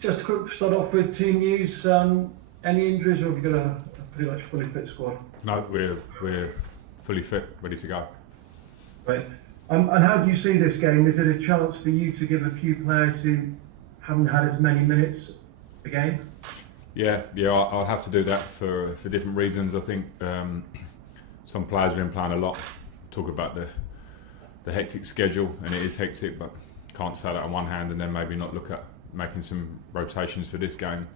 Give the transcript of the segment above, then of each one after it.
Just a quick start off with team news. Any injuries, or have you got a pretty much fully fit squad? No, we're fully fit, ready to go. Right. And how do you see this game? Is it a chance for you to give a few players who haven't had as many minutes a game? Yeah, I'll have to do that for different reasons. I think some players have been playing a lot. Talk about the hectic schedule, and it is hectic, but can't say that on one hand and then maybe not look at making some rotations for this game.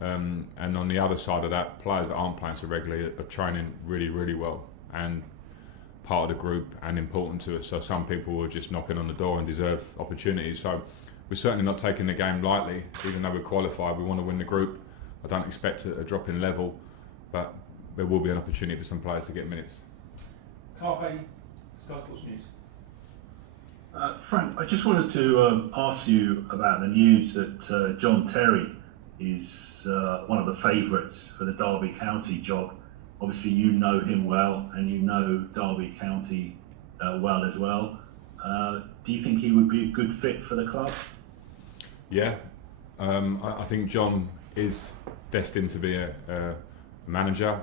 And on the other side of that, players that aren't playing so regularly are training really, really well and part of the group and important to us. So some people are just knocking on the door and deserve opportunities. So we're certainly not taking the game lightly. Even though we're qualified, we want to win the group. I don't expect a drop in level, but there will be an opportunity for some players to get minutes. Carve, Sky Sports News. Frank, I just wanted to ask you about the news that John Terry is one of the favourites for the Derby County job. Obviously you know him well and you know Derby County well as well. Do you think he would be a good fit for the club? Yeah, I think John is destined to be a manager.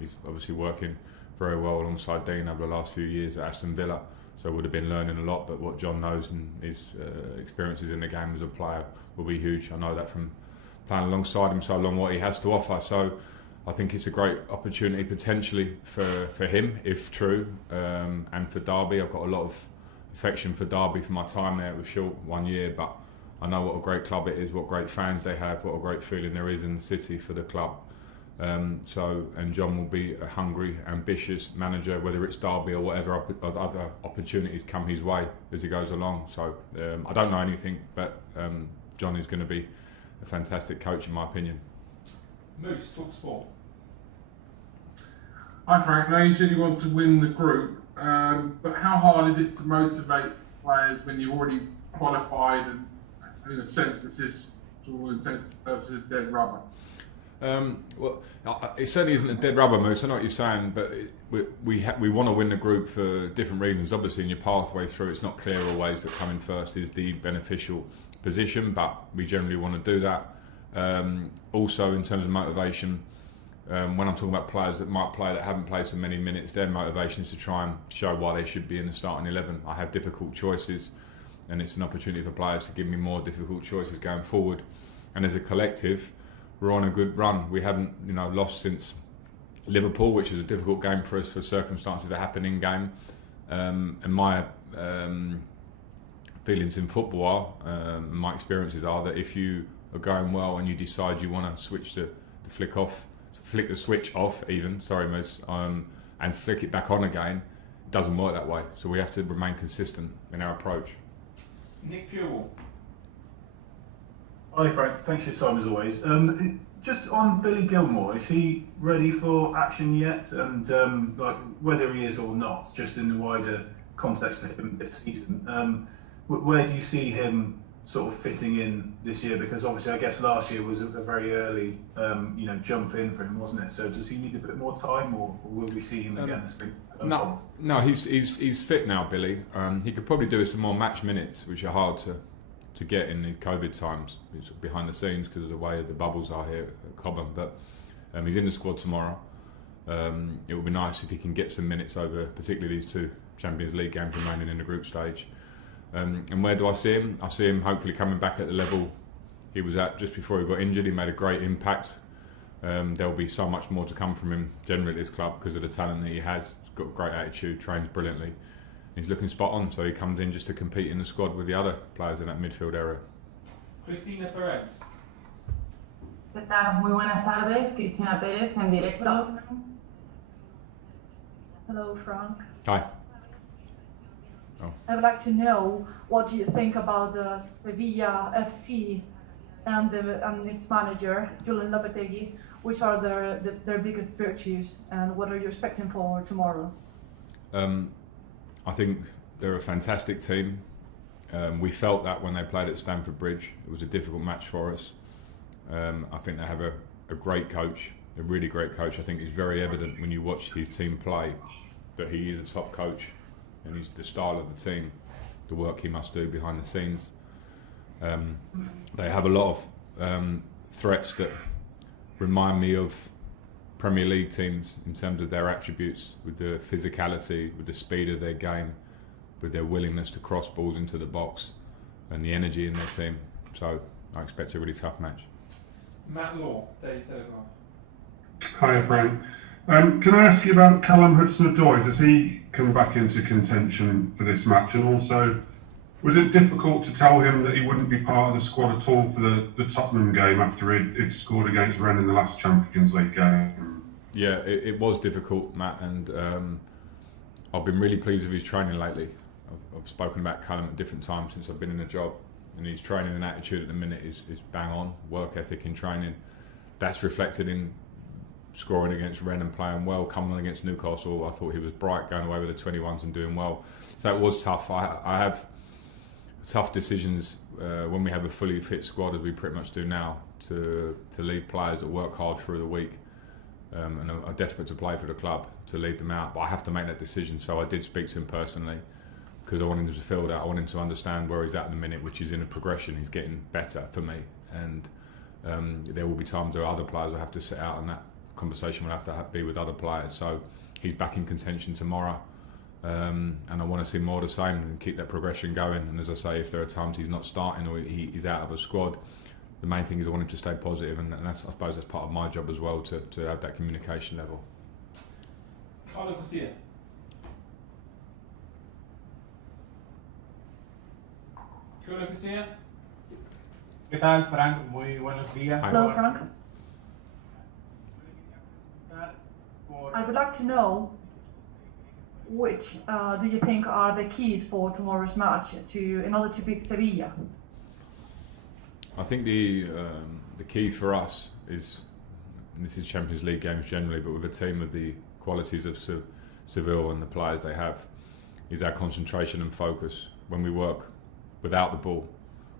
He's obviously working very well alongside Dean over the last few years at Aston Villa, so would have been learning a lot, but what John knows and his experiences in the game as a player will be huge. I know that from playing alongside him so long, what he has to offer. So I think it's a great opportunity potentially for him, if true, and for Derby. I've got a lot of affection for Derby for my time there. It was short, 1 year, but I know what a great club it is, what great fans they have, what a great feeling there is in the city for the club. And John will be a hungry, ambitious manager, whether it's Derby or whatever other opportunities come his way as he goes along. So I don't know anything, but John is going to be a fantastic coach in my opinion. Moose, talk sport. Hi Frank, now you said you want to win the group, but how hard is it to motivate players when you're already qualified and in a sense this is, to all intents and purposes, dead rubber? Well, it certainly isn't a dead rubber, Moose. I know what you're saying, but we want to win the group for different reasons. Obviously, in your pathway through, it's not clear always that coming first is the beneficial position, but we generally want to do that. Also, in terms of motivation, when I'm talking about players that might play that haven't played so many minutes, their motivation is to try and show why they should be in the starting 11. I have difficult choices, and it's an opportunity for players to give me more difficult choices going forward. And as a collective, we're on a good run. We haven't, lost since Liverpool, which was a difficult game for us for circumstances that happen in game. And my feelings in football are, my experiences are that if you are going well and you decide you want to switch flick the switch off, Moose, and flick it back on again, it doesn't work that way. So we have to remain consistent in our approach. Nick Fewell. Hi Frank, thanks for your time as always. Just on Billy Gilmour, is he ready for action yet? And whether he is or not, just in the wider context of him this season, where do you see him sort of fitting in this year? Because obviously I guess last year was a very early jump in for him, wasn't it? So does he need a bit more time, or will we see him again as things No, he's fit now, Billy. He could probably do some more match minutes, which are hard to get in the COVID times. He's behind the scenes because of the way the bubbles are here at Cobham, but he's in the squad tomorrow. It would be nice if he can get some minutes over particularly these two Champions League games remaining in the group stage. And where do I see him? I see him hopefully coming back at the level he was at just before he got injured. He made a great impact. There'll be so much more to come from him generally at this club because of the talent that he has. He's got a great attitude, trains brilliantly. He's looking spot on, so he comes in just to compete in the squad with the other players in that midfield area. Cristina Perez. ¿Qué tal? Muy buenas tardes, Cristina Pérez en directo. Hello, Frank. Hi. Oh. I would like to know what do you think about the Sevilla FC and its manager, Julian Lopetegui, which are their biggest virtues, and what are you expecting for tomorrow? I think they're a fantastic team. We felt that when they played at Stamford Bridge. It was a difficult match for us. I think they have a great coach, a really great coach. I think it's very evident when you watch his team play that he is a top coach, and he's the style of the team, the work he must do behind the scenes. They have a lot of threats that remind me of Premier League teams in terms of their attributes, with the physicality, with the speed of their game, with their willingness to cross balls into the box, and the energy in their team. So I expect a really tough match. Matt Law, Daily Telegraph. Hi, Frank. Can I ask you about Callum Hudson-Odoi? Does he come back into contention for this match? And also, was it difficult to tell him that he wouldn't be part of the squad at all for the Tottenham game after he'd scored against Rennes in the last Champions League game? Yeah, it was difficult, Matt, and I've been really pleased with his training lately. I've spoken about Callum at different times since I've been in the job, and his training and attitude at the minute is bang on. Work ethic in training, that's reflected in scoring against Rennes and playing well. Coming on against Newcastle, I thought he was bright, going away with the 21s and doing well. So it was tough. I have tough decisions when we have a fully fit squad, as we pretty much do now, to leave players that work hard through the week and are desperate to play for the club, to leave them out. But I have to make that decision. So I did speak to him personally, because I wanted him to feel that. I want him to understand where he's at the minute, which is in a progression. He's getting better for me, and there will be times where other players will have to sit out, and that conversation will have to be with other players. So he's back in contention tomorrow, and I want to see more of the same and keep that progression going. And as I say, if there are times he's not starting or he's out of a squad, the main thing is I want him to stay positive, and that's, I suppose that's part of my job as well, to have that communication level. Carlo Garcia. Carlo Garcia. ¿Qué tal, Frank? Muy buenos días. Hello, Frank. I would like to know which do you think are the keys for tomorrow's match in order to beat Sevilla? I think the key for us is, and this is Champions League games generally, but with a team of the qualities of Sevilla and the players they have, is our concentration and focus when we work without the ball,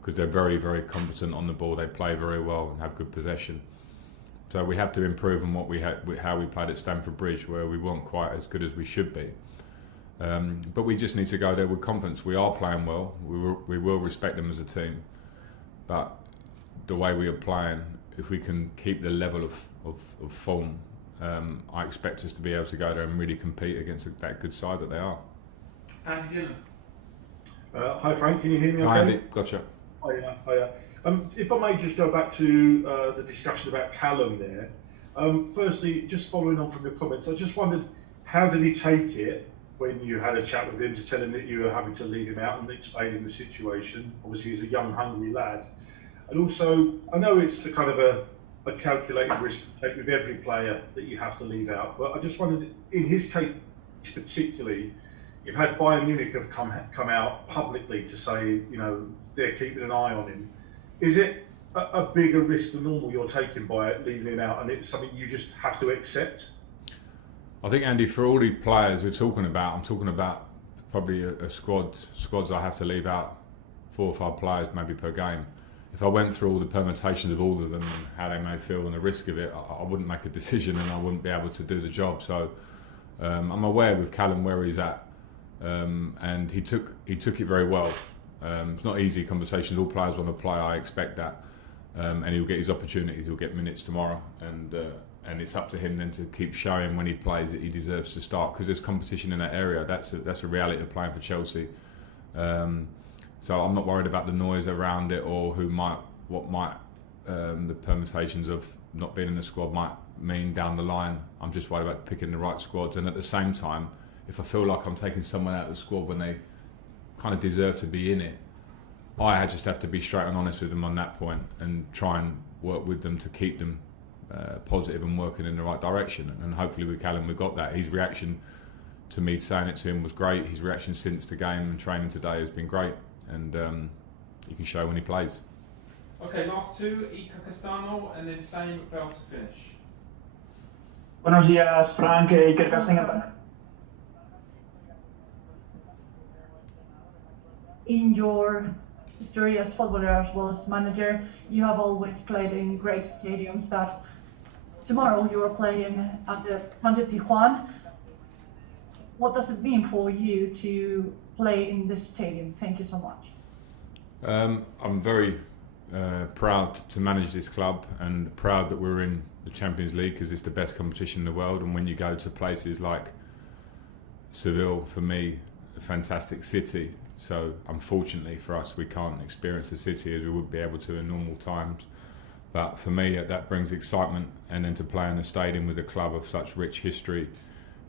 because they're very, very competent on the ball. They play very well and have good possession. So we have to improve on how we played at Stamford Bridge, where we weren't quite as good as we should be. But we just need to go there with confidence. We are playing well. We will respect them as a team. But the way we are playing, if we can keep the level of form, I expect us to be able to go there and really compete against that good side that they are. Andy Dillon. Hi Frank, can you hear me okay? Hi Andy, gotcha. Hiya. If I may just go back to the discussion about Callum there. Firstly, just following on from your comments, I just wondered, how did he take it when you had a chat with him to tell him that you were having to leave him out and explaining the situation? Obviously, he's a young, hungry lad. And also, I know it's a kind of a calculated risk to take with every player that you have to leave out, but I just wondered, in his case particularly, you've had Bayern Munich have come out publicly to say, you know, they're keeping an eye on him. Is it a bigger risk than normal you're taking by leaving him out, and it's something you just have to accept? I think, Andy, for all the players we're talking about, I'm talking about probably a squads I have to leave out 4 or 5 players maybe per game. If I went through all the permutations of all of them and how they may feel and the risk of it, I wouldn't make a decision and I wouldn't be able to do the job. So I'm aware with Callum where he's at, and he took it very well. It's not easy conversations. All players want to play. I expect that, and he'll get his opportunities. He'll get minutes tomorrow, and it's up to him then to keep showing when he plays that he deserves to start, because there's competition in that area. That's a reality of playing for Chelsea. So I'm not worried about the noise around it or what might the permutations of not being in the squad might mean down the line. I'm just worried about picking the right squads, and at the same time, if I feel like I'm taking someone out of the squad when they kind of deserve to be in it, I just have to be straight and honest with them on that point and try and work with them to keep them positive and working in the right direction. And hopefully with Callum we got that. His reaction to me saying it to him was great. His reaction since the game and training today has been great, and he can show when he plays. Okay, last 2, Ika Castano and then Sami McBell to finish. Buenos días, Frank. Iker Castano. In your history as footballer as well as manager, you have always played in great stadiums, but tomorrow you are playing at the Sánchez Pizjuán. What does it mean for you to play in this stadium? Thank you so much. I'm very proud to manage this club and proud that we're in the Champions League because it's the best competition in the world. And when you go to places like Seville, for me, a fantastic city. So unfortunately for us, we can't experience the city as we would be able to in normal times. But for me, that brings excitement, and then to play in a stadium with a club of such rich history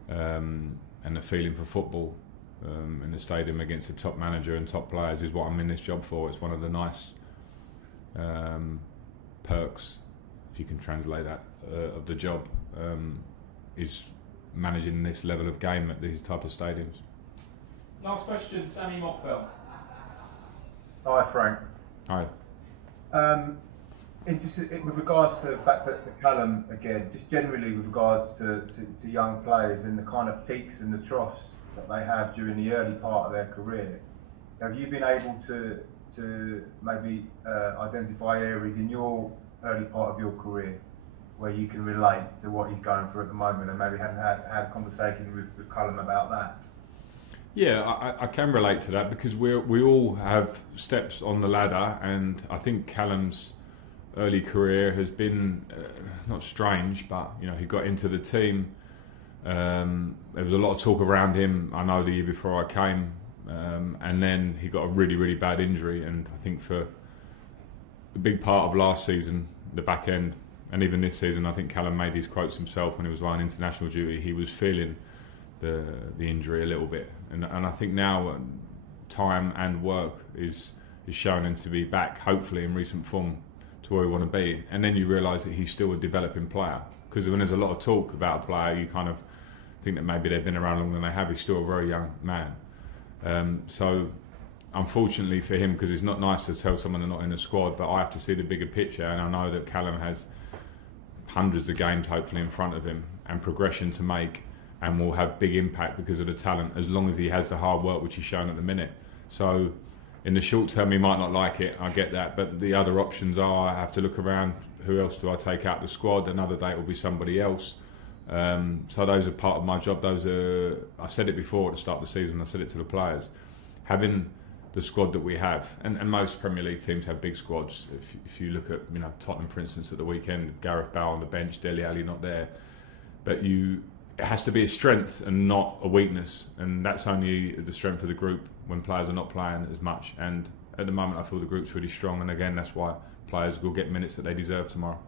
and the feeling for football in the stadium against the top manager and top players is what I'm in this job for. It's one of the nice perks, if you can translate that, of the job, is managing this level of game at these type of stadiums. Last question, Sammy Mockbell. Hi, Frank. Hi. With regards to back to Callum again, just generally with regards to young players and the kind of peaks and the troughs that they have during the early part of their career, have you been able to maybe identify areas in your early part of your career where you can relate to what he's going through at the moment, and maybe haven't had a conversation with Callum about that? Yeah, I can relate to that because we all have steps on the ladder, and I think Callum's early career has been not strange, but he got into the team. There was a lot of talk around him, I know, the year before I came, and then he got a really, really bad injury, and I think for a big part of last season, the back end, and even this season, I think Callum made these quotes himself when he was on international duty. He was feeling the injury a little bit, and I think now time and work is showing him to be back, hopefully in recent form, to where we want to be. And then you realise that he's still a developing player, because when there's a lot of talk about a player, you kind of think that maybe they've been around longer than they have. He's still a very young man. So unfortunately for him, because it's not nice to tell someone they're not in the squad, but I have to see the bigger picture, and I know that Callum has hundreds of games hopefully in front of him and progression to make, and will have big impact because of the talent, as long as he has the hard work which he's shown at the minute. So in the short term he might not like it, I get that, but the other options are, I have to look around, who else do I take out the squad? Another day it will be somebody else. So those are part of my job. I said it before at the start of the season, I said it to the players, having the squad that we have, and most Premier League teams have big squads. If you look at Tottenham, for instance, at the weekend, Gareth Bale on the bench, Dele Alli not there, but it has to be a strength and not a weakness, and that's only the strength of the group when players are not playing as much. And at the moment I feel the group's really strong, and again that's why players will get minutes that they deserve tomorrow.